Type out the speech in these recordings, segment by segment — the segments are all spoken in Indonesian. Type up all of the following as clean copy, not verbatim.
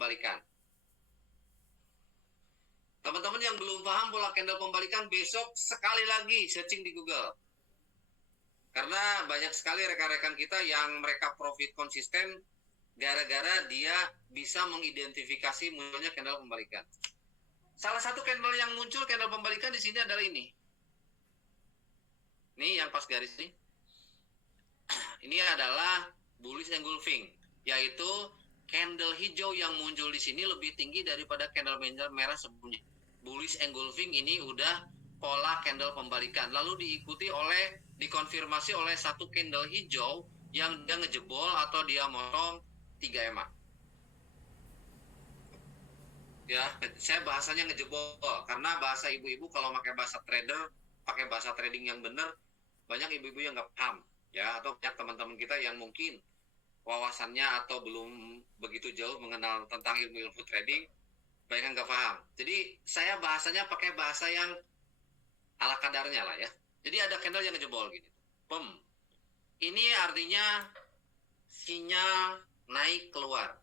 pembalikan. Teman-teman yang belum paham pola candle pembalikan, besok sekali lagi searching di Google. Karena banyak sekali rekan-rekan kita yang mereka profit konsisten gara-gara dia bisa mengidentifikasi munculnya candle pembalikan. Salah satu candle yang muncul candle pembalikan di sini adalah ini. Ini yang pas garis ini. Ini adalah bullish engulfing, yaitu candle hijau yang muncul di sini lebih tinggi daripada candle merah sebelumnya. Bullish engulfing ini udah pola candle pembalikan. Lalu dikonfirmasi oleh satu candle hijau yang dia ngejebol atau dia motong 3 EMA. Ya, saya bahasanya ngejebol karena bahasa ibu-ibu kalau pakai bahasa trader, pakai bahasa trading yang benar, banyak ibu-ibu yang nggak paham, ya, atau banyak teman-teman kita yang mungkin wawasannya atau belum begitu jauh mengenal tentang ilmu-ilmu trading, banyak yang nggak paham. Jadi saya bahasanya pakai bahasa yang ala kadarnya lah ya. Jadi ada candle yang ngejebol gini, ini artinya sinyal naik keluar.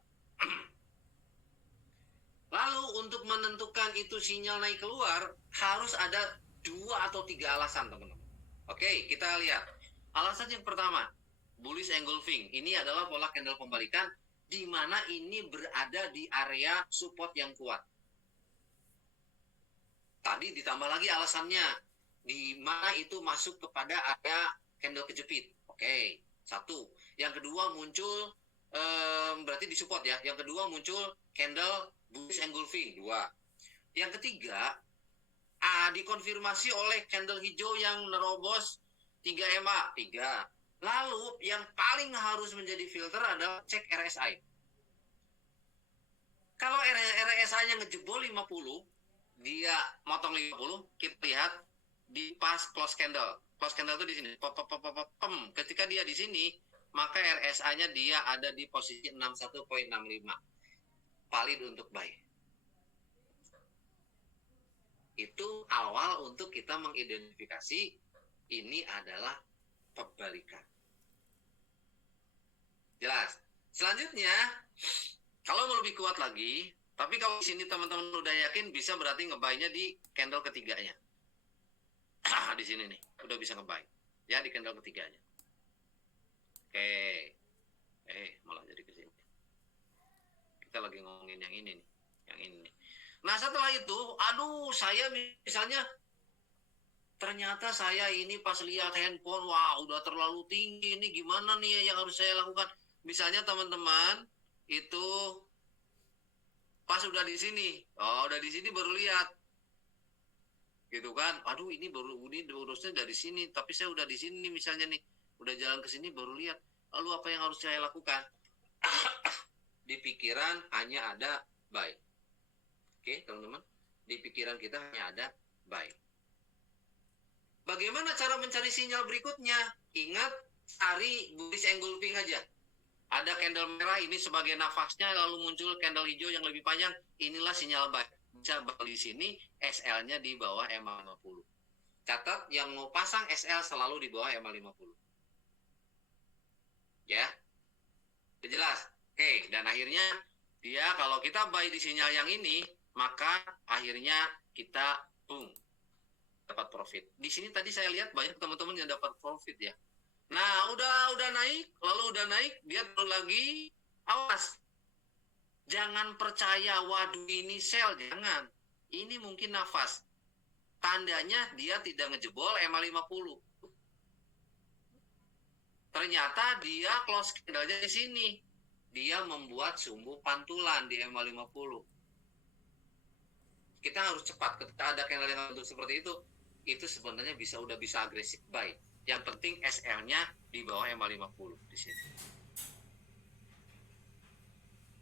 Lalu untuk menentukan itu sinyal naik keluar harus ada 2 atau 3 alasan, teman-teman. Oke, kita lihat. Alasan yang pertama, bullish engulfing. Ini adalah pola candle pembalikan di mana ini berada di area support yang kuat. Tadi ditambah lagi alasannya, di mana itu masuk kepada area candle kejepit. Oke, satu. Yang kedua muncul berarti di support ya. Yang kedua muncul candle bullish engulfing 2. Yang ketiga dikonfirmasi oleh candle hijau yang nerobos 3 EMA 3. Lalu yang paling harus menjadi filter adalah cek RSI. Kalau RSI-nya ngejebol 50, dia motong 50, kita lihat di pas close candle. Close candle itu di sini. Ketika dia di sini, maka RSI-nya dia ada di posisi 61.65. Valid untuk buy. Itu awal untuk kita mengidentifikasi ini adalah pembalikan. Jelas. Selanjutnya, kalau mau lebih kuat lagi, tapi kalau di sini teman-teman udah yakin, bisa berarti ngebuy-nya di candle ketiganya. Di sini nih, udah bisa ngebuy. Ya, di candle ketiganya. Oke. Malah jadi ke sini. Kita lagi ngomongin yang ini nih, yang ini nih. Nah, setelah itu, saya misalnya ternyata saya ini pas lihat handphone, wah udah terlalu tinggi, ini gimana nih yang harus saya lakukan? Misalnya teman-teman itu pas udah di sini, udah di sini baru lihat, gitu kan? Ini urusnya dari sini, tapi saya udah di sini misalnya nih, udah jalan ke sini baru lihat. Lalu apa yang harus saya lakukan? Di pikiran hanya ada buy. Oke, teman-teman, di pikiran kita hanya ada buy. Bagaimana cara mencari sinyal berikutnya? Ingat, cari bullish engulfing aja. Ada candle merah ini sebagai nafasnya, lalu muncul candle hijau yang lebih panjang. Inilah sinyal buy. Bisa beli di sini, SL-nya di bawah EMA 50. Catat, yang mau pasang SL selalu di bawah EMA 50. Ya, udah jelas? Oke, dan akhirnya dia kalau kita buy di sinyal yang ini, maka akhirnya kita dapat profit. Di sini tadi saya lihat banyak teman-teman yang dapat profit ya. Nah, udah naik, lalu udah naik, dia turun lagi. Awas. Jangan percaya, waduh ini sell, jangan. Ini mungkin nafas. Tandanya dia tidak ngejebol EMA 50. Ternyata dia close candle-nya di sini. Dia membuat sumbu pantulan di EMA 50. Kita harus cepat. Ketika ada candle yang bentuk seperti itu sebenarnya udah bisa agresif buy. Yang penting SL-nya di bawah EMA 50 di sini.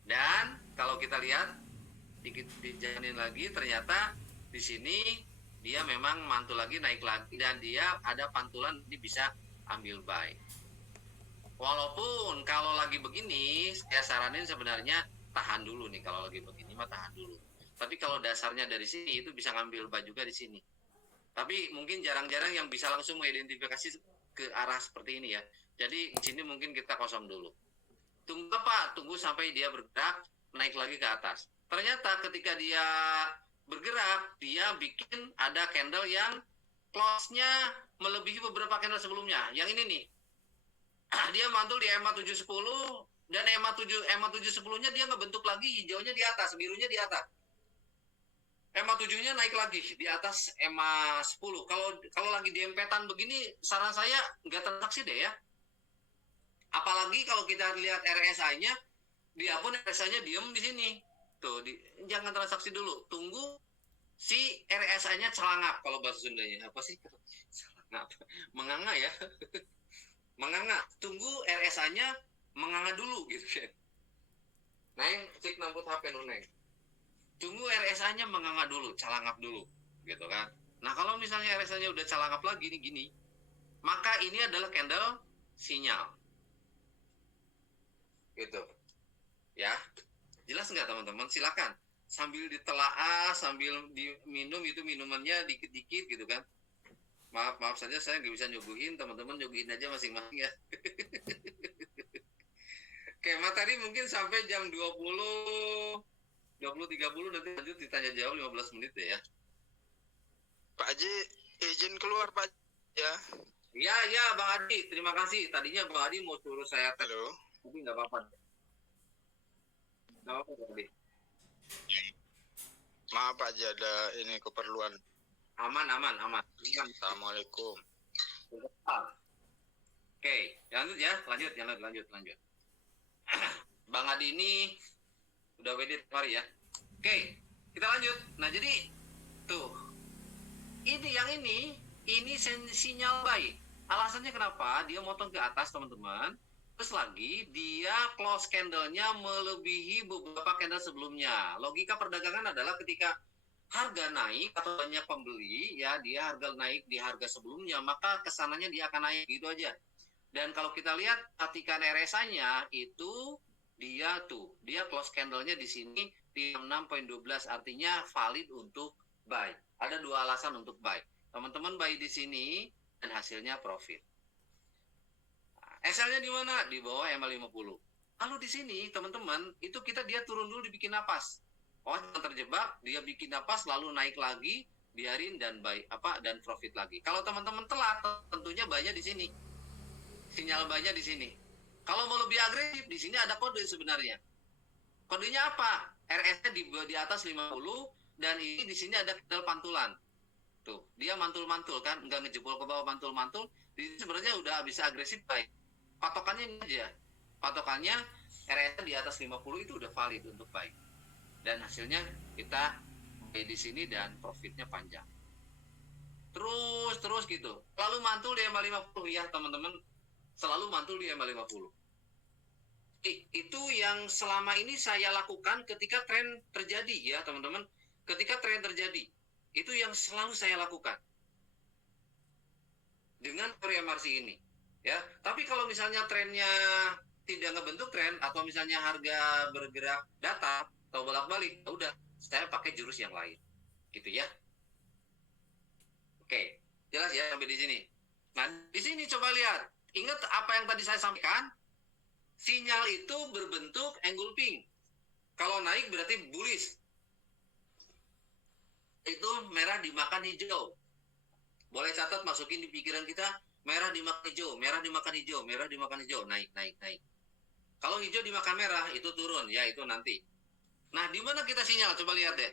Dan kalau kita lihat dijalanin lagi, ternyata di sini dia memang mantul lagi, naik lagi, dan dia ada pantulan, ini bisa ambil buy. Walaupun kalau lagi begini, saya saranin sebenarnya tahan dulu nih. Kalau lagi begini mah tahan dulu. Tapi kalau dasarnya dari sini, itu bisa ngambil buy juga di sini. Tapi mungkin jarang-jarang yang bisa langsung mengidentifikasi ke arah seperti ini ya. Jadi di sini mungkin kita kosong dulu. Tunggu apa? Tunggu sampai dia bergerak naik lagi ke atas. Ternyata ketika dia bergerak, dia bikin ada candle yang close-nya melebihi beberapa candle sebelumnya. Yang ini nih, dia mantul di EMA 710 dan EMA 710-nya dia ngebentuk lagi hijaunya di atas, birunya di atas. EMA 7-nya naik lagi di atas EMA 10. Kalau lagi diempetan begini, saran saya nggak transaksi deh ya. Apalagi kalau kita lihat RSI-nya, dia pun RSI-nya diem di sini. Tuh, jangan transaksi dulu. Tunggu si RSI-nya celangap kalau bahasa Sundanya. Apa sih? Celangap. Menganga ya. Menganga. Tunggu RSI-nya menganga dulu gitu kan. Neng, cek namput HP nu Neng. Tunggu RSI-nya menganga dulu, celangap dulu gitu kan. Nah, kalau misalnya RSI-nya udah celangap lagi gini, maka ini adalah candle sinyal. Gitu. Ya. Jelas nggak teman-teman? Silakan. Sambil ditelaah, sambil diminum itu minumannya dikit-dikit gitu kan. Maaf saja saya nggak bisa nyuguhin, teman-teman nyuguhin aja masing-masing ya. Oke, materi mungkin sampai jam 20.30 nanti lanjut ditanya jawab 15 menit deh ya. Pak Haji, izin keluar Pak ya. Ya, Bang Adi, terima kasih. Tadinya Bang Adi mau suruh saya tes, tapi nggak apa-apa. Nggak apa-apa, Bang Adi. Maaf Pak Haji, ada ini keperluan. Aman. Assalamualaikum. Oke, lanjut ya, lanjut. Bang Adi ini udah wedit kemarin ya. Oke, kita lanjut. Nah, jadi tuh. Ini sinyal buy. Alasannya kenapa? Dia motong ke atas, teman-teman. Terus lagi, dia close candle-nya melebihi beberapa candle sebelumnya. Logika perdagangan adalah ketika harga naik atau banyak pembeli, ya dia harga naik di harga sebelumnya, maka kesananya dia akan naik gitu aja. Dan kalau kita lihat perhatikan RSI-nya itu dia close candle-nya di sini di 6.12, artinya valid untuk buy. Ada dua alasan untuk buy. Teman-teman buy di sini dan hasilnya profit. SL-nya di mana? Di bawah EMA 50. Lalu di sini teman-teman, itu dia turun dulu dibikin napas. Oh, jangan terjebak, dia bikin napas lalu naik lagi, biarin dan buy dan profit lagi. Kalau teman-teman telat, tentunya buy-nya di sini. Sinyal buy-nya di sini. Kalau mau lebih agresif, di sini ada kode sebenarnya. Kodenya apa? RS-nya di atas 50 dan ini di sini ada candle pantulan. Tuh, dia mantul-mantul kan, nggak ngejebol ke bawah mantul-mantul. Ini sebenarnya udah bisa agresif buy. Patokannya ini aja. Patokannya RS di atas 50 itu udah valid untuk buy. Dan hasilnya kita buy di sini dan profitnya panjang. Terus gitu. Lalu mantul di EMA 50 ya, teman-teman. Selalu mantul di EMA 50. Itu yang selama ini saya lakukan ketika tren terjadi ya, teman-teman. Ketika tren terjadi, itu yang selalu saya lakukan. Dengan Korea Marsi ini. Ya, tapi kalau misalnya trennya tidak ngebentuk tren atau misalnya harga bergerak datar atau bolak-balik, udah saya pakai jurus yang lain. Gitu ya. Oke, jelas ya sampai di sini. Nah, di sini coba lihat. Ingat apa yang tadi saya sampaikan? Sinyal itu berbentuk engulfing. Kalau naik berarti bullish. Itu merah dimakan hijau. Boleh catat, masukin di pikiran kita, merah dimakan hijau, merah dimakan hijau, merah dimakan hijau, naik. Kalau hijau dimakan merah, itu turun, ya itu nanti. Nah, di mana kita sinyal? Coba lihat deh.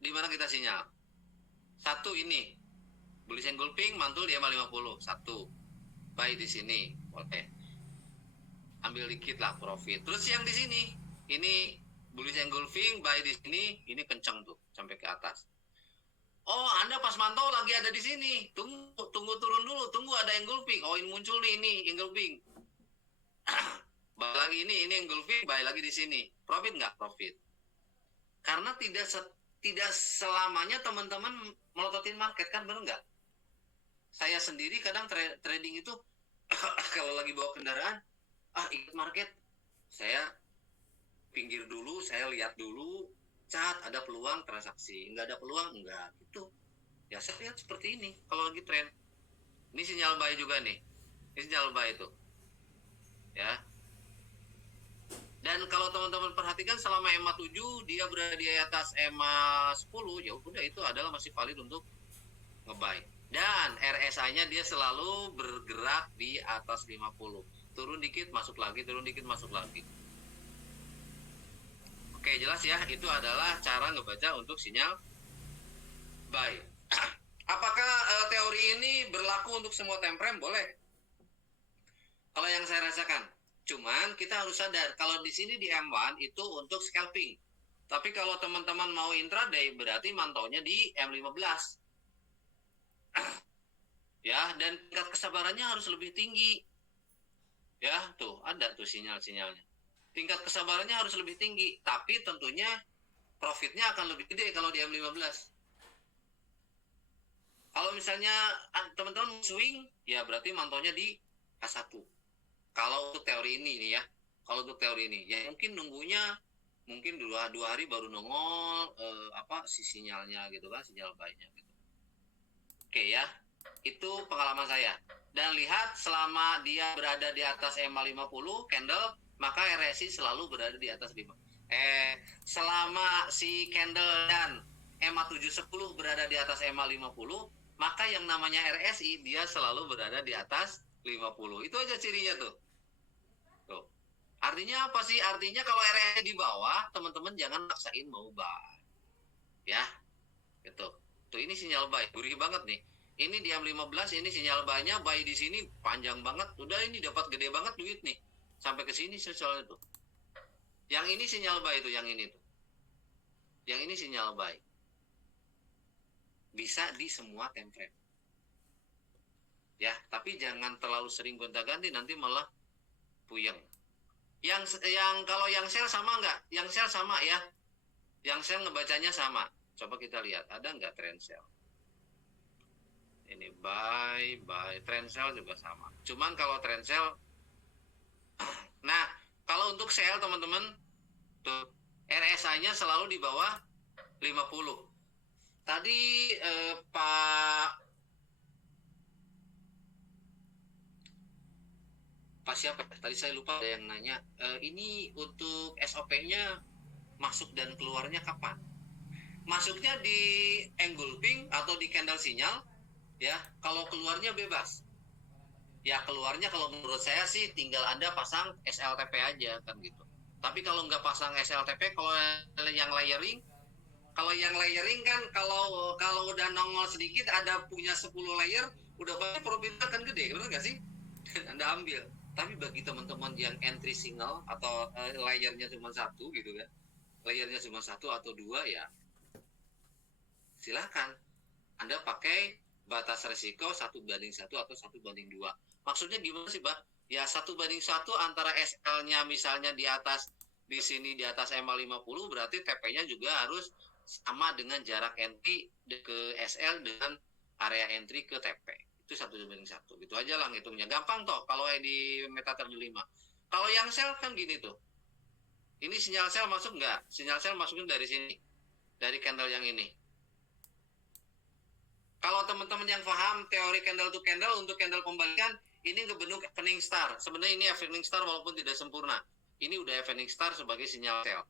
Di mana kita sinyal? Satu ini, bullish engulfing, mantul di EMA 50. Satu, buy di sini, boleh. Ambil dikit lah profit. Terus yang di sini, ini bullish engulfing, buy di sini, ini kenceng tuh sampai ke atas. Oh, Anda pas mantau lagi ada di sini. Tunggu turun dulu, tunggu ada engulfing. Oh, ini muncul nih, ini engulfing. Buy lagi ini engulfing, buy lagi di sini. Profit nggak? Profit. Karena tidak selamanya teman-teman melototin market, kan benar nggak? Saya sendiri kadang trading itu kalau lagi bawa kendaraan, ikut market, saya pinggir dulu, saya lihat dulu, cat ada peluang transaksi, nggak ada peluang enggak gitu. Ya saya lihat seperti ini kalau lagi tren. Ini sinyal buy juga nih. Ini sinyal buy itu. Ya. Dan kalau teman-teman perhatikan selama EMA 7 dia berada di atas EMA 10, ya udah itu adalah masih valid untuk nge-buy. Dan RSI-nya dia selalu bergerak di atas 50. Turun dikit masuk lagi, turun dikit masuk lagi. Oke, jelas ya, itu adalah cara ngebaca untuk sinyal buy. Apakah teori ini berlaku untuk semua time frame? Boleh. Kalau yang saya rasakan. Cuman kita harus sadar kalau di sini di M1 itu untuk scalping. Tapi kalau teman-teman mau intraday berarti mantaunya di M15. Ya, dan tingkat kesabarannya harus lebih tinggi. Ya, tuh ada tuh sinyal-sinyalnya. Tingkat kesabarannya harus lebih tinggi, tapi tentunya profitnya akan lebih gede kalau di M15. Kalau misalnya teman-teman swing, ya berarti mantaunya di K1. Kalau untuk teori ini nih ya, kalau untuk teori ini, ya mungkin nunggunya mungkin dua hari baru nongol si sinyalnya gitu kan, sinyal buy-nya gitu. Oke ya, itu pengalaman saya. Dan lihat selama dia berada di atas EMA 50 candle, maka RSI selalu berada di atas 5. Selama si candle dan EMA 710 berada di atas EMA 50, maka yang namanya RSI dia selalu berada di atas 50. Itu aja cirinya tuh. Tuh. Artinya apa sih? Artinya kalau RSI di bawah, teman-teman jangan maksain mau buy. Ya. Gitu. Tuh ini sinyal buy. Gurih banget nih. Ini di M15, ini sinyal buy-nya, buy di sini panjang banget. Udah ini dapat gede banget duit nih. Sampai ke sini soalnya tuh. Yang ini sinyal buy tuh, yang ini tuh. Yang ini sinyal buy. Bisa di semua time frame. Ya, tapi jangan terlalu sering gonta-ganti nanti malah puyeng. Yang kalau yang sell sama nggak? Yang sell sama ya. Yang sell ngebacanya sama. Coba kita lihat, ada nggak trend sell? Ini buy, trend sell juga sama. Cuman kalau trend sell, nah kalau untuk sell teman-teman, tuh RSI-nya selalu di bawah 50. Tadi Pak siapa? Tadi saya lupa ada yang nanya. Ini untuk SOP-nya masuk dan keluarnya kapan? Masuknya di engulfing atau di candle sinyal, ya. Kalau keluarnya bebas. Ya keluarnya kalau menurut saya sih tinggal Anda pasang SLTP aja kan gitu. Tapi kalau nggak pasang SLTP, kalau yang layering kan kalau udah nongol sedikit ada punya 10 layer, udah pasti profitnya kan gede, benar nggak sih? Anda ambil. Tapi bagi teman-teman yang entry single atau layernya cuma satu gitu kan, layernya cuma satu atau dua ya, silakan Anda pakai batas resiko 1:1 atau 1:2. Maksudnya gimana sih, Pak? Ya 1:1 antara SL-nya misalnya di atas di sini di atas EMA 50 berarti TP-nya juga harus sama dengan jarak entry ke SL dengan area entry ke TP. Itu 1:1. Gitu aja lah ngitungnya. Gampang toh kalau di MetaTrader 5. Kalau yang sell kan gini tuh. Ini sinyal sell masuk nggak? Sinyal sell masuknya dari sini. Dari candle yang ini. Kalau teman-teman yang paham teori candle to candle, untuk candle pembalikan, ini ngebentuk evening star. Sebenarnya ini evening star walaupun tidak sempurna. Ini udah evening star sebagai sinyal sell.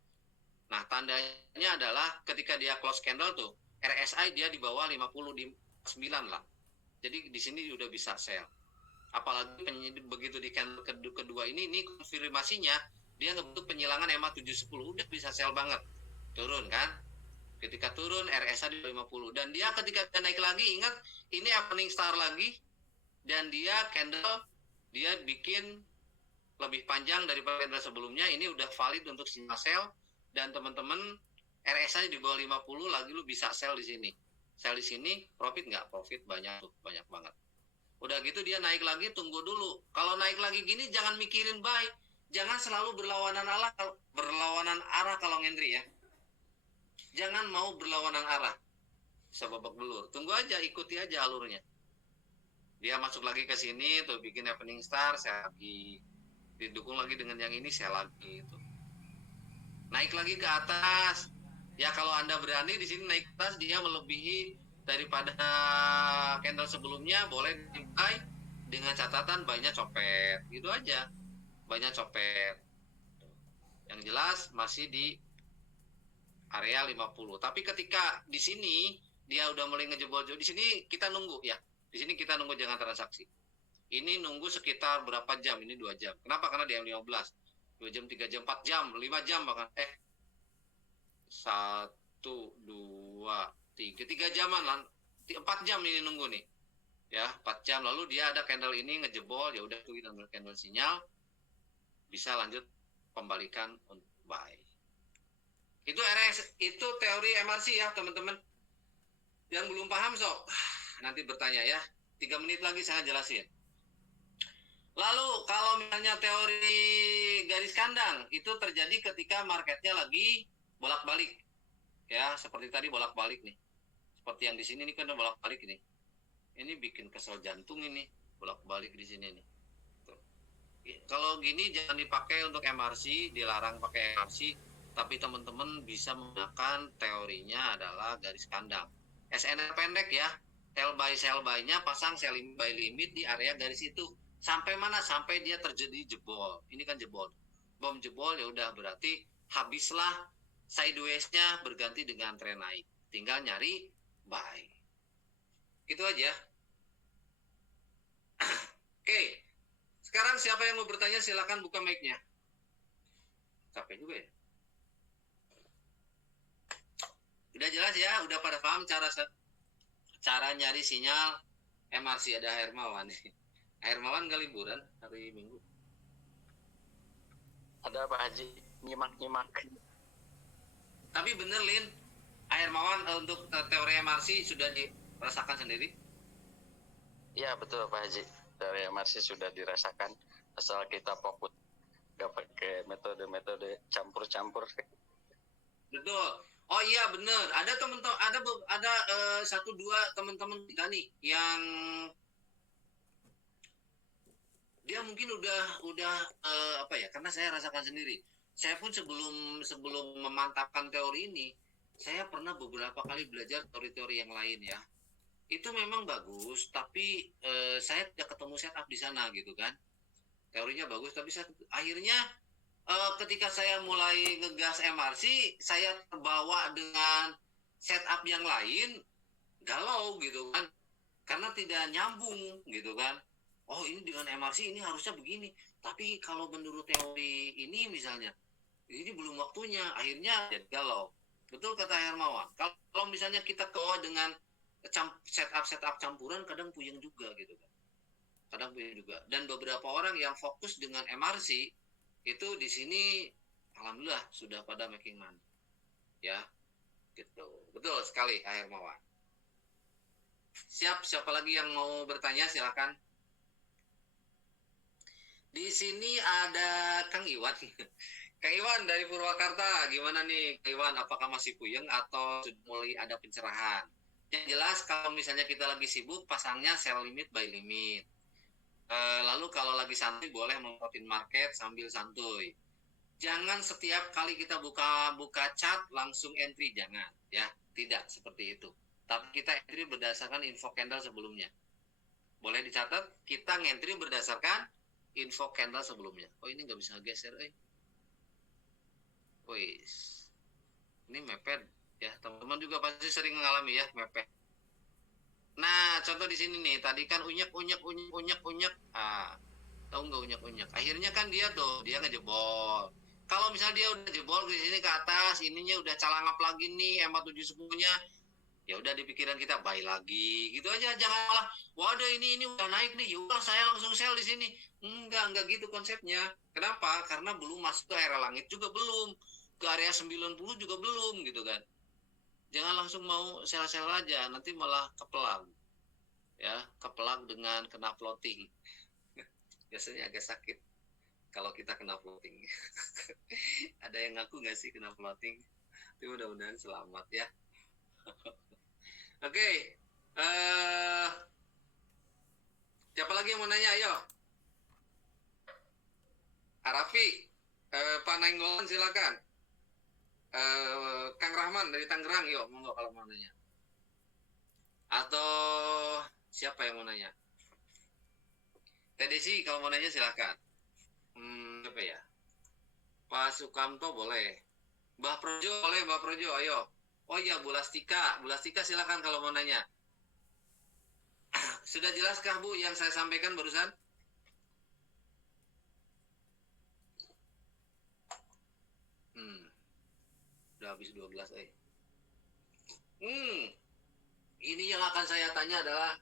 Nah, tandanya adalah ketika dia close candle tuh, RSI dia di bawah 50, di 9 lah. Jadi di sini udah bisa sell. Apalagi begitu di candle kedua ini konfirmasinya, dia ngebentuk penyilangan EMA 710, udah bisa sell banget. Turun kan? Ketika turun RSI di 50 dan dia ketika dia naik lagi, ingat ini evening star lagi dan dia candle dia bikin lebih panjang daripada candle sebelumnya. Ini udah valid untuk sinyal sell dan teman-teman RSI di bawah 50 lagi lu bisa sell di sini. Sell di sini profit nggak? Profit banyak tuh, banyak banget. Udah gitu dia naik lagi, tunggu dulu. Kalau naik lagi gini jangan mikirin buy. Jangan selalu berlawanan arah kalau ngentry ya. Jangan mau berlawanan arah sebabak belur. Tunggu aja, ikuti aja alurnya. Dia masuk lagi ke sini tuh bikin evening star, saya lagi didukung lagi dengan yang ini, saya lagi itu. Naik lagi ke atas. Ya kalau Anda berani di sini naik ke atas, dia melebihi daripada candle sebelumnya, boleh di-buy dengan catatan banyak copet. Gitu aja. Banyak copet. Yang jelas masih di area 50. Tapi ketika di sini dia udah mulai ngejebol, di sini kita nunggu ya. Di sini kita nunggu jangan transaksi. Ini nunggu sekitar berapa jam? Ini 2 jam. Kenapa? Karena di M15. 2 jam, 3 jam, 4 jam, 5 jam bahkan. 1, 2, 3 jaman lah. 4 jam ini nunggu nih. Ya, 4 jam. Lalu dia ada candle ini ngejebol, ya udah tuh kita ambil candle sinyal. Bisa lanjut pembalikan untuk buy. Itu teori MRC ya, teman-teman. Yang belum paham sok nanti bertanya ya. 3 menit lagi saya jelasin. Lalu kalau misalnya teori garis kandang itu terjadi ketika marketnya lagi bolak-balik. Ya, seperti tadi bolak-balik nih. Seperti yang di sini nih kan bolak-balik nih. Ini bikin kesel jantung ini, bolak-balik di sini nih. Tuh. Kalau gini jangan dipakai untuk MRC, dilarang pakai MRC, tapi teman-teman bisa menggunakan teorinya adalah garis kandang. SNR pendek ya, sell buy-nya pasang sell buy limit di area garis itu. Sampai mana? Sampai dia terjadi jebol. Ini kan jebol. Bom jebol ya udah berarti habislah sideways-nya berganti dengan tren naik. Tinggal nyari buy. Itu aja. Oke. Sekarang siapa yang mau bertanya silakan buka mic-nya. Capek juga ya. Udah jelas ya, udah pada paham cara nyari sinyal MRC. Ada Hermawan nih. Hermawan gak liburan hari Minggu? Ada Pak Haji, nyimak-nyimak. Tapi bener Lin, Hermawan untuk teori MRC sudah dirasakan sendiri? Iya betul Pak Haji, dari MRC sudah dirasakan, asal kita fokus, gak pakai metode-metode campur-campur. Betul. Oh iya bener. Ada teman-teman, ada 1-2 teman-teman kita nih yang dia mungkin udah apa ya? Karena saya rasakan sendiri. Saya pun sebelum memantapkan teori ini, saya pernah beberapa kali belajar teori-teori yang lain ya. Itu memang bagus, tapi saya tidak ketemu setup di sana gitu kan. Teorinya bagus, tapi akhirnya ketika saya mulai ngegas MRC, saya terbawa dengan setup yang lain, galau gitu kan, karena tidak nyambung gitu kan. Oh ini dengan MRC ini harusnya begini, tapi kalau menurut teori ini misalnya, ini belum waktunya, akhirnya jadi galau. Betul kata Hermawan, kalau misalnya kita keluar dengan setup campuran, kadang puyeng juga gitu kan. Kadang puyeng juga. Dan beberapa orang yang fokus dengan MRC, itu di sini alhamdulillah sudah pada making money ya gitu. Betul sekali Hermawan. Siapa lagi yang mau bertanya silakan. Di sini ada Kang Iwan. Kang Iwan dari Purwakarta, gimana nih Kang Iwan, apakah masih puyeng atau sudah mulai ada pencerahan? Yang jelas kalau misalnya kita lagi sibuk pasangnya sell limit buy limit. Lalu kalau lagi santuy boleh melototin market sambil santuy. Jangan setiap kali kita buka chart langsung entry, jangan ya, tidak seperti itu. Tapi kita entry berdasarkan info candle sebelumnya. Boleh dicatat, kita entry berdasarkan info candle sebelumnya. Oh ini nggak bisa geser, Wis, ini mepet ya, teman-teman juga pasti sering mengalami ya mepet. Nah, contoh di sini nih, tadi kan unyak. Tahu nggak unyak? Akhirnya kan dia ngejebol. Kalau misalnya dia udah jebol ke sini ke atas, ininya udah calangap lagi nih, EMA 710-nya, ya udah di pikiran kita buy lagi, gitu aja. Jangan malah, waduh ini udah naik nih, yaudah saya langsung sell di sini. Enggak gitu konsepnya. Kenapa? Karena belum masuk ke area langit juga belum, ke area 90 juga belum gitu kan. Jangan langsung mau sel-sel aja, nanti malah kepelang. Ya, kepelang dengan kena floating. Biasanya agak sakit kalau kita kena floating. Ada yang ngaku nggak sih kena floating? Tapi mudah-mudahan selamat ya. Oke. Siapa lagi yang mau nanya? Ayo. Arafi, Pak Nainggolan silakan. Kang Rahman dari Tangerang, yuk monggo kalau mau nanya. Atau siapa yang mau nanya? Teh Desi kalau mau nanya silakan. Apa ya? Pak Sukamto boleh. Mbah Projo boleh, Mbah Projo, ayo. Oh iya, Bu Lastika. Bu Lastika silakan kalau mau nanya. Sudah jelaskah Bu yang saya sampaikan barusan? Udah habis 12 Ini yang akan saya tanya adalah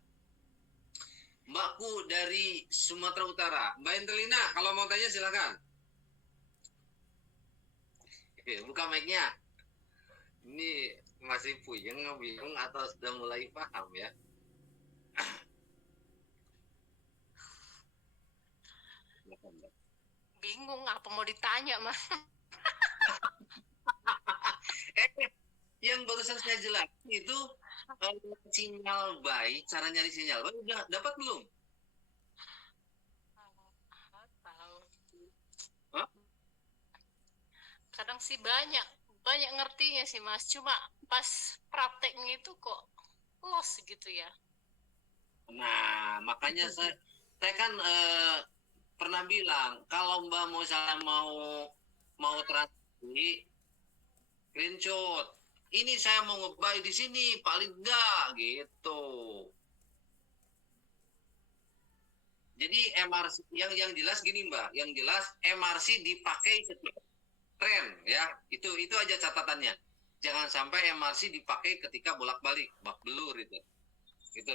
Mbakku dari Sumatera Utara. Mbak Entelina, kalau mau tanya silakan. Buka mic-nya. Ini masih puyeng, bingung atau sudah mulai paham ya? Bingung apa mau ditanya, Mas. Yang barusan saya jelaskan itu sinyal baik, cara nyari sinyal baik udah dapat belum? Tahu. Hah? Kadang sih banyak ngertinya sih, Mas. Cuma pas prakteknya itu kok lost gitu ya. Nah, makanya saya kan pernah bilang kalau Mbak mau transaksi screenshot. Ini saya mau ngebuy di sini, paling enggak gitu. Jadi MRC yang jelas gini Mbak, yang jelas MRC dipakai setiap tren ya. Itu aja catatannya. Jangan sampai MRC dipakai ketika bolak-balik, bak belur itu. Gitu.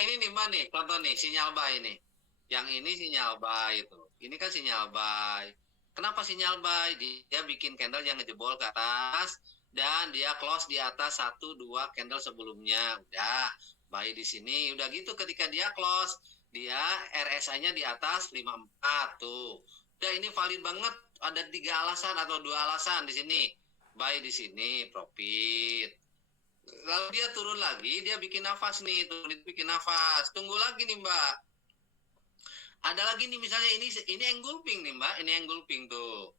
Ini nih Mbak nih, contoh nih sinyal buy ini. Yang ini sinyal buy itu. Ini kan sinyal buy. Kenapa sinyal buy? Dia bikin candle yang ngejebol ke atas dan dia close di atas 1 2 candle sebelumnya. Udah, buy di sini. Udah gitu ketika dia close, dia RSI-nya di atas 54 tuh. Udah ini valid banget. Ada 3 alasan atau 2 alasan di sini. Buy di sini, profit. Lalu dia turun lagi, dia bikin nafas nih, bikin nafas. Tunggu lagi nih Mbak. Ada lagi nih misalnya ini engulfing nih Mbak, ini engulfing tuh.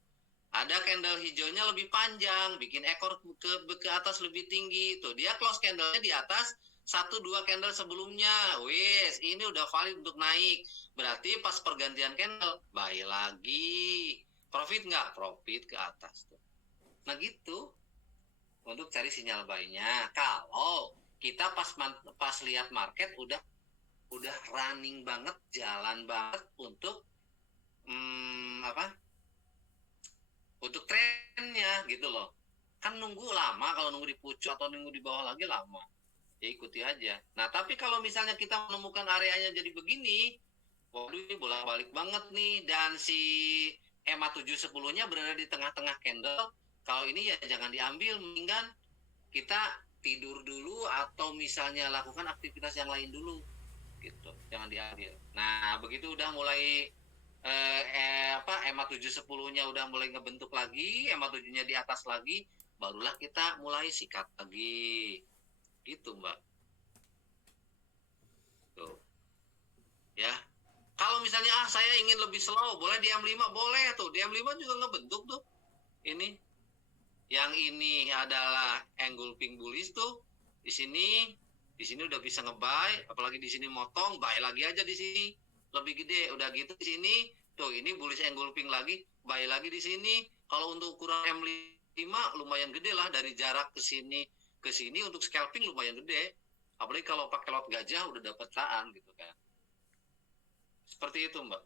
Ada candle hijaunya lebih panjang, bikin ekor ke atas lebih tinggi tuh. Dia close candlenya di atas 1 2 candle sebelumnya. Wis, ini udah valid untuk naik. Berarti pas pergantian candle, buy lagi. Profit nggak? Profit ke atas tuh. Nah gitu. Untuk cari sinyal buy-nya. Kalau kita pas lihat market udah running banget, jalan banget untuk untuk trennya gitu loh. Kan nunggu lama, kalau nunggu di pucuk atau nunggu di bawah lagi lama. Ya ikuti aja. Nah, tapi kalau misalnya kita menemukan areanya jadi begini, waduh ini bolak-balik banget nih, dan si EMA 710-nya berada di tengah-tengah candle. Kalau ini ya jangan diambil, mendingan kita tidur dulu atau misalnya lakukan aktivitas yang lain dulu gitu, jangan diambil. Nah begitu udah mulai EMA 710-nya udah mulai ngebentuk lagi, EMA 7-nya di atas lagi, barulah kita mulai sikat lagi gitu Mbak. Tuh ya, kalau misalnya saya ingin lebih slow, boleh di M5, boleh tuh, di M5 juga ngebentuk tuh. Ini yang ini adalah engulfing bullish tuh. Di sini udah bisa nge-buy, apalagi di sini motong, buy lagi aja di sini. Lebih gede, udah gitu di sini. Tuh, ini bullish engulfing lagi, buy lagi di sini. Kalau untuk ukuran M5 lumayan gede lah, dari jarak ke sini untuk scalping lumayan gede. Apalagi kalau pakai lot gajah udah dapat taan gitu kan. Seperti itu, Mbak.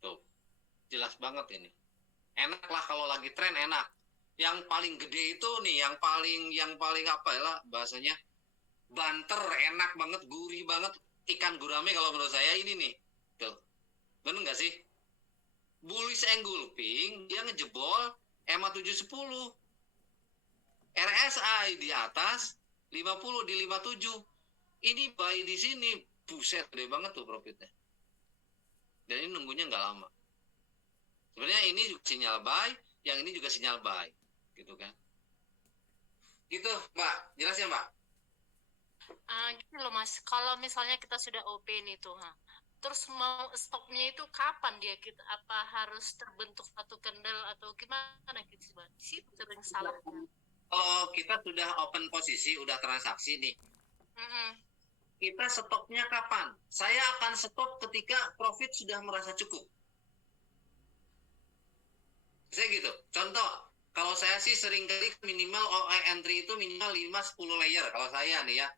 Tuh. Jelas banget ini. Enak lah kalau lagi tren, enak. Yang paling gede itu nih, yang paling apa ya lah bahasanya, banter, enak banget, gurih banget, ikan gurame kalau menurut saya ini nih. Tuh. Bener nggak sih? Bullish engulfing, dia ngejebol EMA 710. RSI di atas 50 di 57. Ini buy di sini, buset gede banget tuh profitnya. Dan ini nunggunya nggak lama. Sebenarnya ini juga sinyal buy, yang ini juga sinyal buy, gitu kan? Gitu, Mbak. Jelas ya, Mbak? Gitu loh Mas. Kalau misalnya kita sudah open itu, terus mau stopnya itu kapan dia kita? Apa harus terbentuk satu candle atau gimana gitu, Mbak? Sih sering salah. Kalau kita sudah open posisi, udah transaksi nih, kita stopnya kapan? Saya akan stop ketika profit sudah merasa cukup. Saya gitu. Contoh, kalau saya sih seringkali minimal OI entry itu minimal 5-10 layer kalau saya nih ya.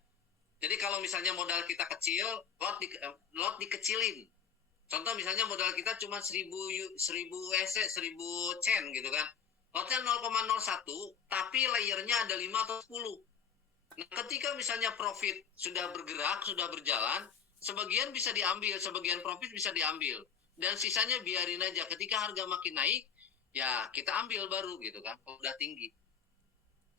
Jadi kalau misalnya modal kita kecil, lot dikecilin. Contoh misalnya modal kita cuma 1000 EC, 1000 Chen gitu kan. Lotnya 0,01, tapi layernya ada 5 atau 10. Nah, ketika misalnya profit sudah bergerak, sudah berjalan, sebagian bisa diambil, sebagian profit bisa diambil. Dan sisanya biarin aja. Ketika harga makin naik, ya kita ambil baru gitu kan, kalau udah tinggi.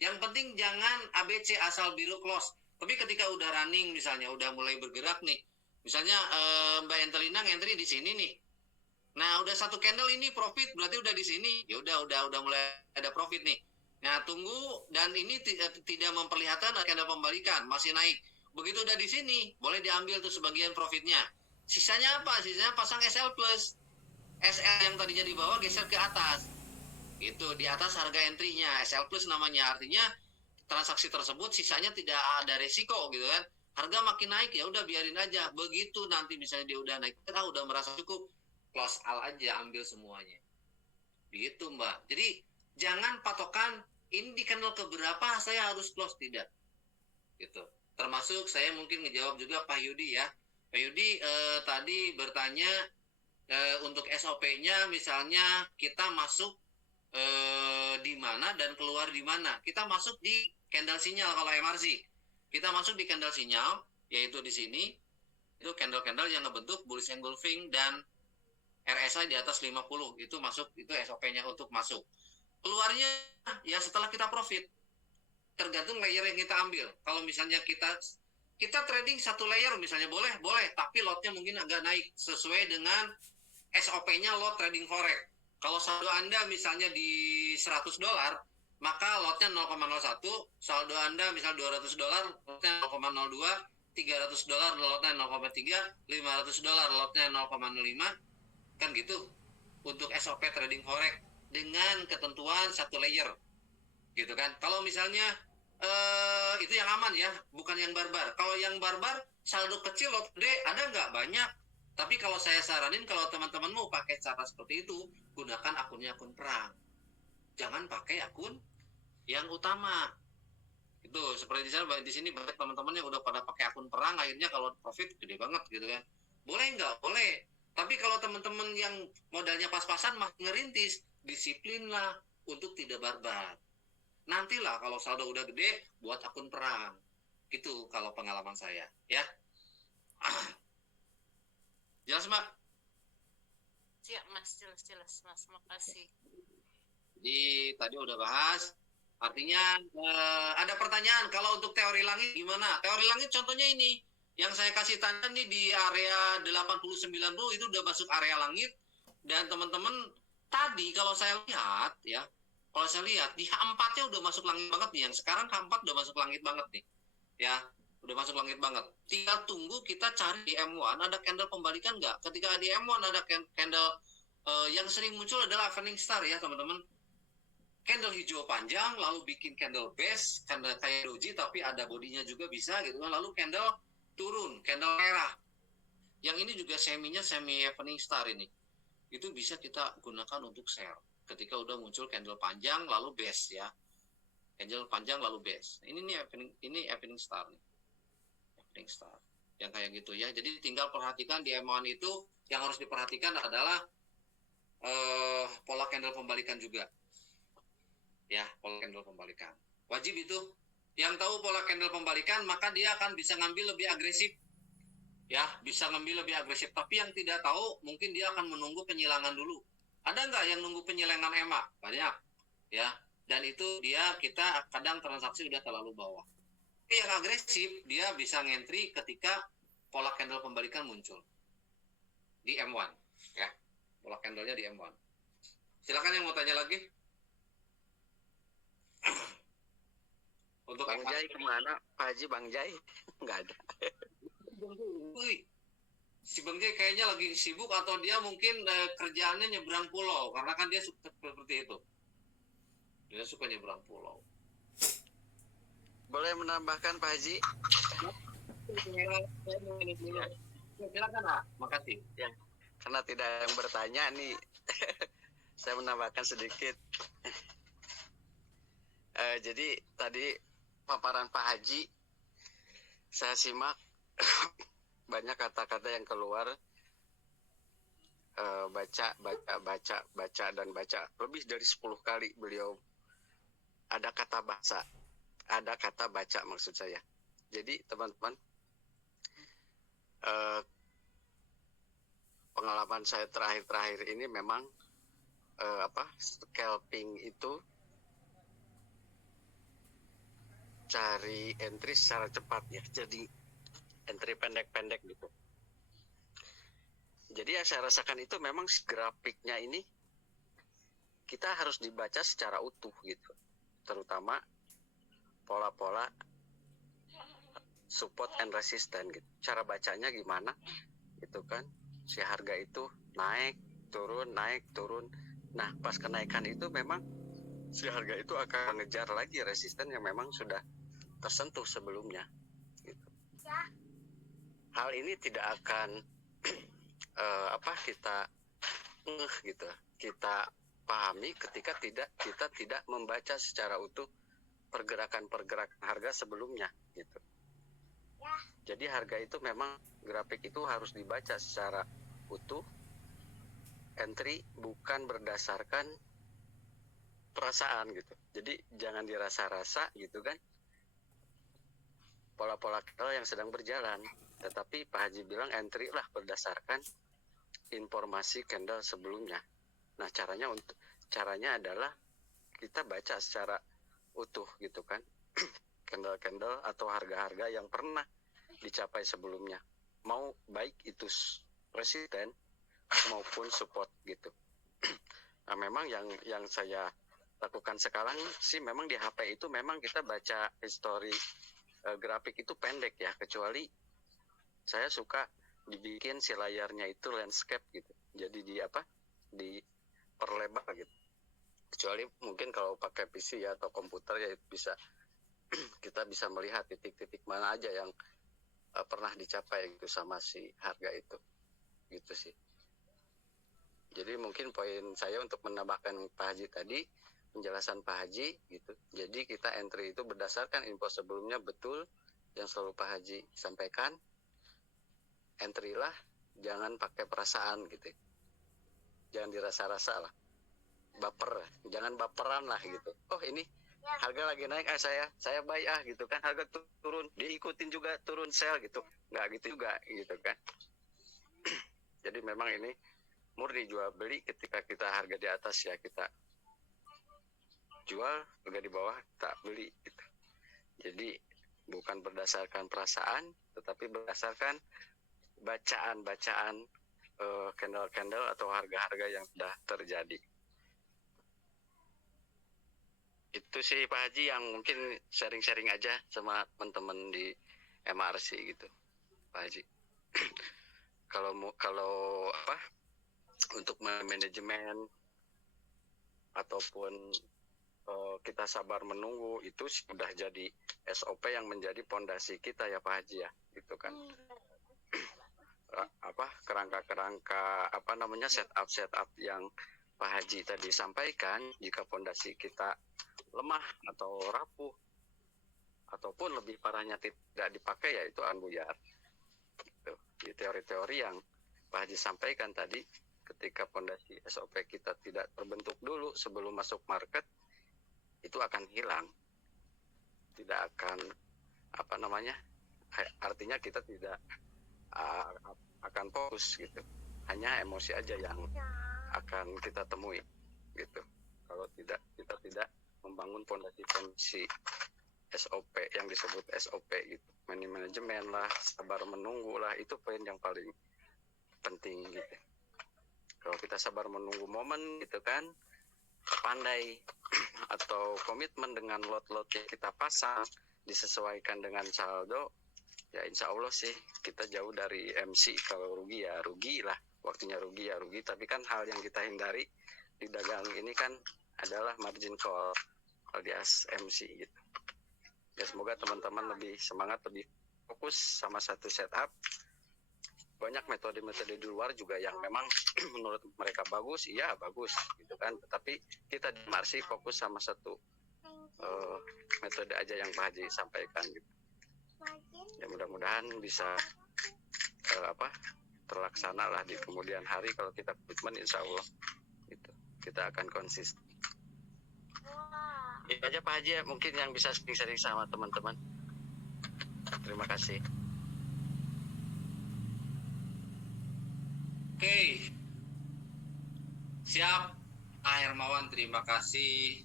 Yang penting jangan ABC asal biru close. Tapi ketika udah running misalnya, udah mulai bergerak nih, misalnya Mbak Entelina ngentri di sini nih. Nah, udah satu candle ini profit, berarti udah di sini. Ya udah mulai ada profit nih. Nah, tunggu dan ini tidak memperlihatkan candle pembalikan, masih naik. Begitu udah di sini, boleh diambil tuh sebagian profitnya. Sisanya apa? Sisanya pasang SL plus. SL yang tadinya di bawah geser ke atas. Itu di atas harga entry-nya, SL plus namanya. Artinya transaksi tersebut sisanya tidak ada resiko gitu kan. Harga makin naik ya udah biarin aja. Begitu nanti misalnya dia udah naik, kita udah merasa cukup, close all aja, ambil semuanya. Begitu Mbak. Jadi jangan patokan ini di candle keberapa saya harus close, tidak. Gitu. Termasuk saya mungkin ngejawab juga Pak Yudi ya. Pak Yudi tadi bertanya untuk SOP-nya misalnya kita masuk di mana dan keluar di mana. Kita masuk di candle sinyal kalau MRC. Kita masuk di candle sinyal, yaitu di sini. Itu candle-candle yang ngebentuk bullish engulfing dan RSI di atas 50. Itu masuk, itu SOP-nya untuk masuk. Keluarnya ya setelah kita profit. Tergantung layer yang kita ambil. Kalau misalnya kita trading satu layer misalnya boleh, tapi lotnya mungkin agak naik sesuai dengan SOP-nya lot trading forex. Kalau saldo Anda misalnya di $100, maka lotnya 0,01, saldo Anda misal $200, lotnya 0,02, $300 lotnya 0,3, $500 lotnya 0,05, kan gitu. Untuk SOP trading forex dengan ketentuan satu layer. Gitu kan. Kalau misalnya itu yang aman ya, bukan yang barbar. Kalau yang barbar, saldo kecil lot gede, ada nggak? Banyak. Tapi kalau saya saranin, kalau teman-teman mau pakai cara seperti itu, gunakan akun perang. Jangan pakai akun yang utama. Itu seperti di sini banyak teman-teman yang udah pada pakai akun perang, akhirnya kalau profit gede banget gitu kan. Boleh nggak? Boleh. Tapi kalau teman-teman yang modalnya pas-pasan masih ngerintis, disiplinlah untuk tidak barbar. Nantilah kalau saldo udah gede, buat akun perang. Itu kalau pengalaman saya, ya. Jelas, Mbak? Siap Mas, jelas Mas, makasih. Jadi tadi udah bahas. Artinya ada pertanyaan, kalau untuk teori langit gimana? Teori langit contohnya ini. Yang saya kasih tanda nih di area 80-90 itu udah masuk area langit. Dan teman-teman tadi kalau saya lihat ya, kalau saya lihat di H4-nya udah masuk langit banget nih. Yang sekarang H4 udah masuk langit banget nih. Ya, udah masuk langit banget. Tinggal tunggu kita cari di M1 ada candle pembalikan nggak? Ketika di M1 ada candle yang sering muncul adalah evening star ya teman-teman. Candle hijau panjang, lalu bikin candle base, candle kayak doji tapi ada bodinya juga bisa gitu kan. Lalu candle turun, candle merah. Yang ini juga semi evening star ini. Itu bisa kita gunakan untuk sell. Ketika udah muncul candle panjang lalu base ya. Candle panjang lalu base. Ini evening star nih. Evening star. Yang kayak gitu ya. Jadi tinggal perhatikan di M1 itu yang harus diperhatikan adalah pola candle pembalikan juga. Ya, pola candle pembalikan. Wajib itu. Yang tahu pola candle pembalikan maka dia akan bisa ngambil lebih agresif. Ya, bisa ngambil lebih agresif. Tapi yang tidak tahu mungkin dia akan menunggu penyilangan dulu. Ada nggak yang nunggu penyilangan EMA? Banyak. Ya, dan itu kita kadang transaksi udah terlalu bawah. Tapi yang agresif dia bisa ngentri ketika pola candle pembalikan muncul di M1 ya, pola candlenya di M1. Silakan yang mau tanya lagi. Untuk Bang Jai kemana? Pak Haji Bang Jai nggak ada. Si Bang Jai kayaknya lagi sibuk atau dia mungkin kerjaannya nyebrang pulau karena kan dia suka seperti itu. Dia suka nyebrang pulau. Boleh menambahkan Pak Haji? Silakan Pak. Makasih. Ya, karena tidak ada yang bertanya nih. saya menambahkan sedikit. Jadi tadi paparan Pak Haji saya simak banyak kata-kata yang keluar, baca dan baca lebih dari 10 kali beliau ada kata baca maksud saya. Jadi teman-teman, pengalaman saya terakhir ini memang scalping itu cari entry secara cepat ya, jadi entry pendek-pendek gitu. Jadi yang saya rasakan itu memang grafiknya ini kita harus dibaca secara utuh gitu, terutama pola-pola support and resistance gitu. Cara bacanya gimana gitu kan, si harga itu naik turun. Nah pas kenaikan itu memang si harga itu akan mengejar lagi resisten yang memang sudah tersentuh sebelumnya gitu. Hal ini tidak akan kita pahami ketika kita tidak membaca secara utuh pergerakan harga sebelumnya gitu. Jadi harga itu memang grafik itu harus dibaca secara utuh, entry bukan berdasarkan perasaan gitu. Jadi jangan dirasa-rasa gitu kan pola-pola candle yang sedang berjalan, tetapi Pak Haji bilang entry lah berdasarkan informasi candle sebelumnya. Nah caranya adalah kita baca secara utuh gitu kan candle atau harga-harga yang pernah dicapai sebelumnya, mau baik itu resisten maupun support gitu. Nah memang yang saya lakukan sekarang sih memang di HP itu memang kita baca history grafik itu pendek ya, kecuali saya suka dibikin si layarnya itu landscape gitu, jadi di perlebar gitu. Kecuali mungkin kalau pakai PC ya atau komputer ya bisa kita bisa melihat titik-titik mana aja yang pernah dicapai gitu sama si harga itu gitu sih. Jadi mungkin poin saya untuk menambahkan Pak Haji tadi, penjelasan Pak Haji gitu. Jadi kita entry itu berdasarkan info sebelumnya betul yang selalu Pak Haji sampaikan. Entry lah, jangan pakai perasaan gitu. Jangan dirasa-rasa lah. Jangan baperan lah gitu. Oh ini harga lagi naik, saya buy gitu kan, harga turun, diikutin juga turun sell gitu. Nggak gitu juga gitu kan. Jadi memang ini murni jual beli, ketika kita harga di atas ya kita jual, harga di bawah kita beli gitu. Jadi bukan berdasarkan perasaan, tetapi berdasarkan bacaan candle atau harga-harga yang sudah terjadi. Itu sih Pak Haji yang mungkin sharing-sharing aja sama teman-teman di MRC gitu Pak Haji. kalau untuk manajemen ataupun kita sabar menunggu itu sudah jadi SOP yang menjadi pondasi kita ya Pak Haji ya, gitu kan. Kerangka setup yang Pak Haji tadi sampaikan, jika pondasi kita lemah atau rapuh ataupun lebih parahnya tidak dipakai, yaitu buyar. Gitu. Di teori-teori yang Pak Haji sampaikan tadi, ketika pondasi SOP kita tidak terbentuk dulu sebelum masuk market, itu akan hilang, tidak akan artinya kita tidak akan fokus gitu, hanya emosi aja yang akan kita temui gitu kalau kita tidak membangun pondasi SOP yang disebut SOP gitu. Manajemen lah, sabar menunggu lah, itu poin yang paling penting gitu. Kalau kita sabar menunggu momen gitu kan, pandai atau komitmen dengan lot-lot yang kita pasang disesuaikan dengan saldo, ya insya Allah sih kita jauh dari MC. Kalau rugi ya rugi lah, waktunya rugi ya rugi. Tapi kan hal yang kita hindari di dagang ini kan adalah margin call alias MC gitu. Ya semoga teman-teman lebih semangat, lebih fokus sama satu setup banyak metode-metode di luar juga yang memang menurut mereka bagus, iya bagus gitu kan. Tetapi kita di Marsi fokus sama satu metode aja yang Pak Haji sampaikan gitu. Ya mudah-mudahan bisa terlaksana lah di kemudian hari. Kalau kita komitmen insya Allah gitu, kita akan konsisten. Itu aja Pak Haji, mungkin yang bisa sharing sama teman-teman. Terima kasih. Oke, siap Pak Hermawan, terima kasih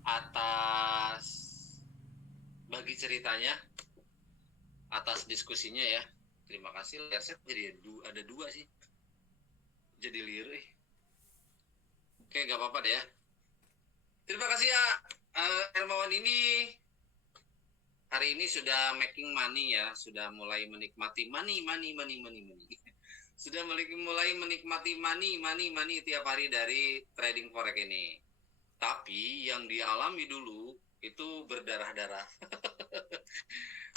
atas bagi ceritanya, atas diskusinya ya. Terima kasih. Lihat saya jadi ada dua sih, jadi liru. Oke, gak apa-apa deh ya. Terima kasih ya, Hermawan ini hari ini sudah making money ya, sudah mulai menikmati money. Sudah mulai menikmati money tiap hari dari trading forex ini. Tapi yang dialami dulu itu berdarah-darah.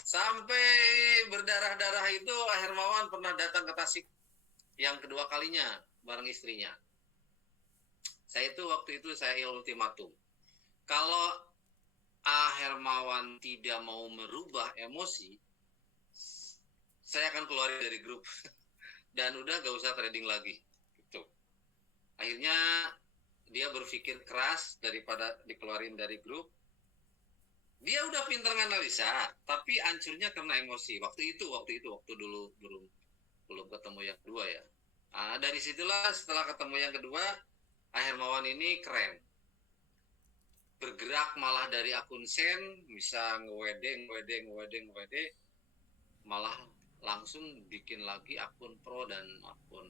Sampai berdarah-darah itu Hermawan pernah datang ke Tasik yang kedua kalinya bareng istrinya. Saya itu waktu itu saya ultimatum. Kalau Hermawan tidak mau merubah emosi, saya akan keluar dari grup. Dan udah gak usah trading lagi gitu. Akhirnya dia berpikir keras daripada dikeluarin dari grup. Dia udah pintar nganalisa, tapi hancurnya karena emosi. Waktu dulu belum ketemu yang kedua ya. Dari situlah setelah ketemu yang kedua, Hermawan ini keren. Bergerak malah dari akun sen bisa nge-WD, malah langsung bikin lagi akun pro dan akun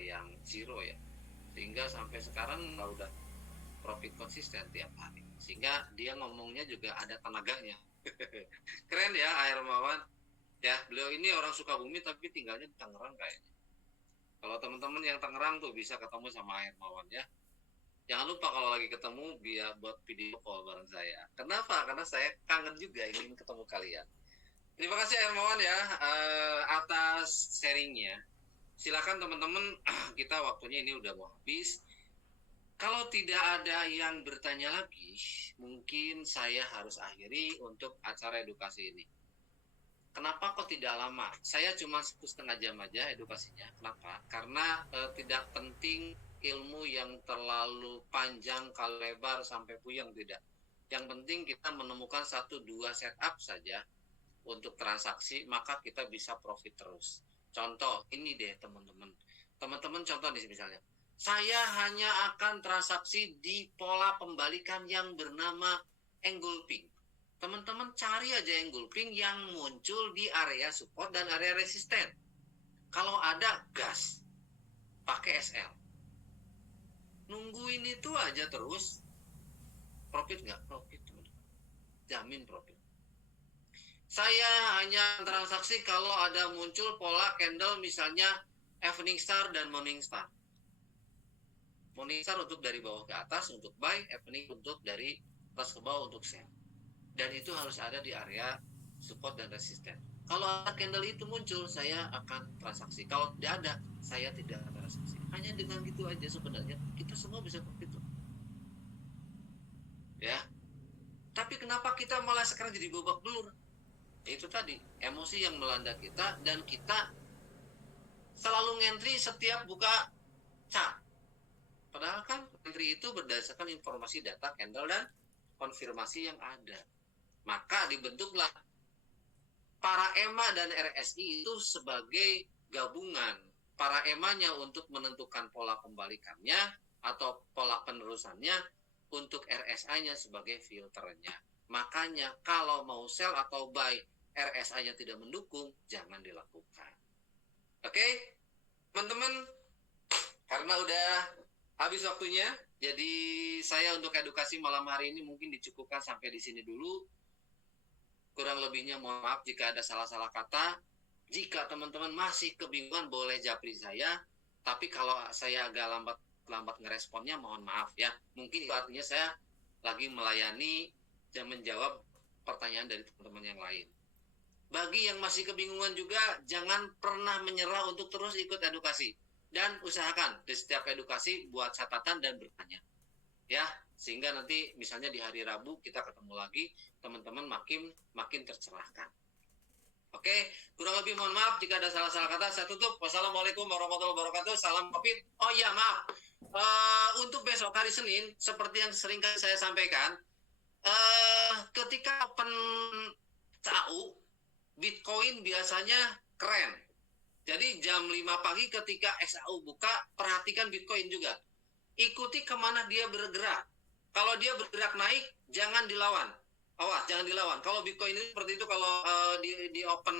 yang zero ya, sehingga sampai sekarang udah profit konsisten tiap hari, sehingga dia ngomongnya juga ada tenaganya. Keren ya Hermawan ya. Beliau ini orang Sukabumi tapi tinggalnya di Tangerang kayaknya. Kalau teman-teman yang Tangerang tuh bisa ketemu sama Hermawan ya. Jangan lupa kalau lagi ketemu biar buat video call bareng saya. Kenapa? Karena saya kangen juga ingin ketemu kalian. Terima kasih Hermawan ya atas sharingnya. Silakan teman-teman, kita waktunya ini udah mau habis. Kalau tidak ada yang bertanya lagi, mungkin saya harus akhiri untuk acara edukasi ini. Kenapa kok tidak lama? Saya cuma 1,5 jam aja edukasinya. Kenapa? Karena tidak penting ilmu yang terlalu panjang, lebar sampai puyeng, tidak. Yang penting kita menemukan 1-2 setup saja untuk transaksi, maka kita bisa profit terus. Contoh, ini deh teman-teman. Teman-teman contoh di misalnya, saya hanya akan transaksi di pola pembalikan yang bernama engulfing. Teman-teman cari aja engulfing yang muncul di area support dan area resisten. Kalau ada, gas. Pakai SL. Nungguin itu aja terus. Profit nggak? Profit. Jamin profit. Saya hanya transaksi kalau ada muncul pola candle misalnya evening star dan morning star. Morning star untuk dari bawah ke atas untuk buy, evening untuk dari atas ke bawah untuk sell. Dan itu harus ada di area support dan resisten. Kalau ada candle itu muncul, saya akan transaksi. Kalau tidak ada, saya tidak akan transaksi. Hanya dengan gitu aja sebenarnya kita semua bisa profit. Ya. Tapi kenapa kita malah sekarang jadi babak belur? Itu tadi, emosi yang melanda kita dan kita selalu ngentri setiap buka chart. Padahal kan entry itu berdasarkan informasi data candle dan konfirmasi yang ada. Maka dibentuklah para EMA dan RSI itu sebagai gabungan. Para EMA-nya untuk menentukan pola pembalikannya atau pola penerusannya, untuk RSI-nya sebagai filternya. Makanya kalau mau sell atau buy, RSI-nya tidak mendukung, jangan dilakukan. Oke, teman-teman, karena udah habis waktunya, jadi saya untuk edukasi malam hari ini mungkin dicukupkan sampai di sini dulu. Kurang lebihnya mohon maaf jika ada salah-salah kata. Jika teman-teman masih kebingungan, boleh japri saya. Tapi kalau saya agak lambat ngeresponnya, mohon maaf ya. Mungkin itu artinya saya lagi melayani dan menjawab pertanyaan dari teman-teman yang lain. bagi yang masih kebingungan juga, jangan pernah menyerah untuk terus ikut edukasi. Dan usahakan di setiap edukasi buat catatan dan bertanya. Ya, sehingga nanti misalnya di hari Rabu kita ketemu lagi, teman-teman makin tercerahkan. Oke, kurang lebih mohon maaf jika ada salah-salah kata. Saya tutup. Wassalamualaikum warahmatullahi wabarakatuh. Salam COVID. Oh iya, maaf. Untuk besok hari Senin, seperti yang sering kali saya sampaikan, ketika open SAU, Bitcoin biasanya keren. Jadi jam 5 pagi ketika SAU buka, perhatikan Bitcoin juga. Ikuti kemana dia bergerak. Kalau dia bergerak naik, jangan dilawan. Awas, jangan dilawan. Kalau Bitcoin ini seperti itu, kalau di open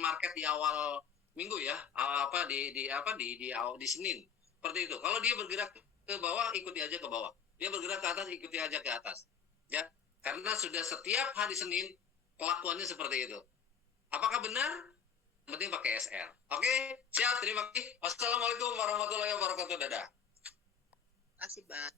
market di awal minggu ya, di Senin, seperti itu. Kalau dia bergerak ke bawah, ikuti aja ke bawah. Dia bergerak ke atas, ikuti aja ke atas. Ya, karena sudah setiap hari Senin kelakuannya seperti itu. Apakah benar? Penting pakai SR. Oke, siap. Terima kasih. Wassalamualaikum warahmatullahi wabarakatuh. Dadah. Terima kasih, Bang.